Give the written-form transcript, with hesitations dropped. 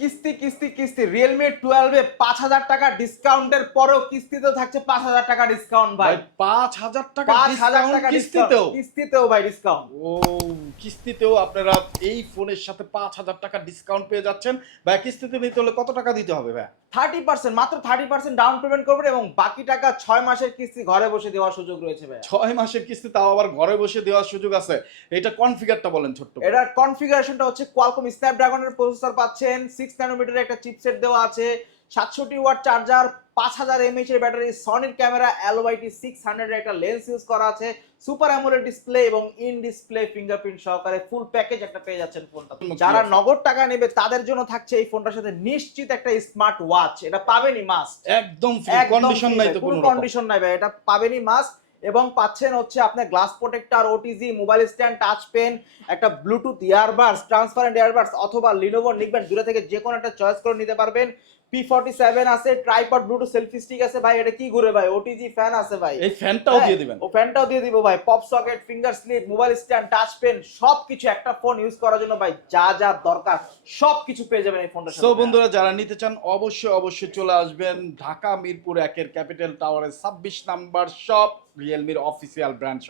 কিস্তি কিস্তি কিস্তি রিয়েলমি 12 এ 5,000 টাকা ডিসকাউন্টের পরেও কিস্তিতেও থাকছে 5,000 টাকা ডিসকাউন্ট ভাই। ভাই 5,000 টাকা 5,000 ডিসকাউন্ট টাকা কিস্তিতেও? কিস্তিতেও ভাই ডিসকাউন্ট। ও, কিস্তিতেও আপনারা এই ফোনের সাথে 5,000 টাকা ডিসকাউন্ট পেয়ে যাচ্ছেন। ভাই কিস্তিতে নিতে হলে কত টাকা দিতে হবে ভাই? 30% মাত্র 30% ডাউন পেমেন্ট করবেন এবং বাকি টাকা 6 মাসের কিস্তি ঘরে বসে দেওয়ার সুযোগ রয়েছে ভাই। 6 মাসের কিস্তি, তাও আবার ঘরে বসে দেওয়ার সুযোগ আছে। এটা কনফিগারটা বলেন ছোট্ট করে। এটার কনফিগারেশনটা হচ্ছে কোয়ালকম স্ন্যাপড্রাগনের প্রসেসর পাচ্ছেন, 6 ন্যানোমিটারের একটা চিপসেট দেওয়া আছে, 67 ওয়াট চার্জার, 5000 এমএএইচ এর ব্যাটারি, সনির ক্যামেরা, অ্যালোয়াইটি 600 এর একটা লেন্স ইউজ করা আছে, সুপার অ্যামোলেড ডিসপ্লে এবং ইন ডিসপ্লে ফিঙ্গারপ্রিন্ট সহকারে ফুল প্যাকেজ একটা পেয়ে যাচ্ছেন ফোনটা। যারা নগদ টাকা নেবে তাদের জন্য থাকছে এই ফোনটার সাথে নিশ্চিত একটা স্মার্ট ওয়াচ, এটা পাবেনই মাস্ট। একদম ফ্রি, কন্ডিশন নাই তো কোনো কোনো রকম। কন্ডিশন নাই ভাই, এটা পাবেনই মাস্ট। এবং পাচ্ছেন হচ্ছে আপনার glass protector, OTG, mobile stand, touch pen, একটা ব্লুটুথ ইয়ারবাডস, ট্রান্সপারেন্ট ইয়ারবাডস অথবা লিনোভো নিকবেন্ড দূরে থেকে যে কোনো একটা চয়েস করে নিতে পারবেন। P47 আছে, ট্রাইপড ব্লুটুথ সেলফি স্টিক আছে ভাই, এটা কি ঘুরে ভাই, ওটিজি ফ্যান আছে ভাই, এই ফ্যানটাও দিয়ে দিবেন। ও ফ্যানটাও দিয়ে দিব ভাই, pop socket, finger slip, mobile stand, touch pen সবকিছু একটা ফোন ইউজ করার জন্য ভাই যা যা দরকার সবকিছু পেয়ে যাবেন এই ফোনটার সো সাথে। বন্ধুরা, যারা নিতে চান অবশ্যই অবশ্যই চলে আসবেন ঢাকা মিরপুর 1 এর ক্যাপিটাল টাওয়ারের 26 নাম্বার শপ, রিয়েলমির অফিসিয়াল ব্র্যান্ড শপ।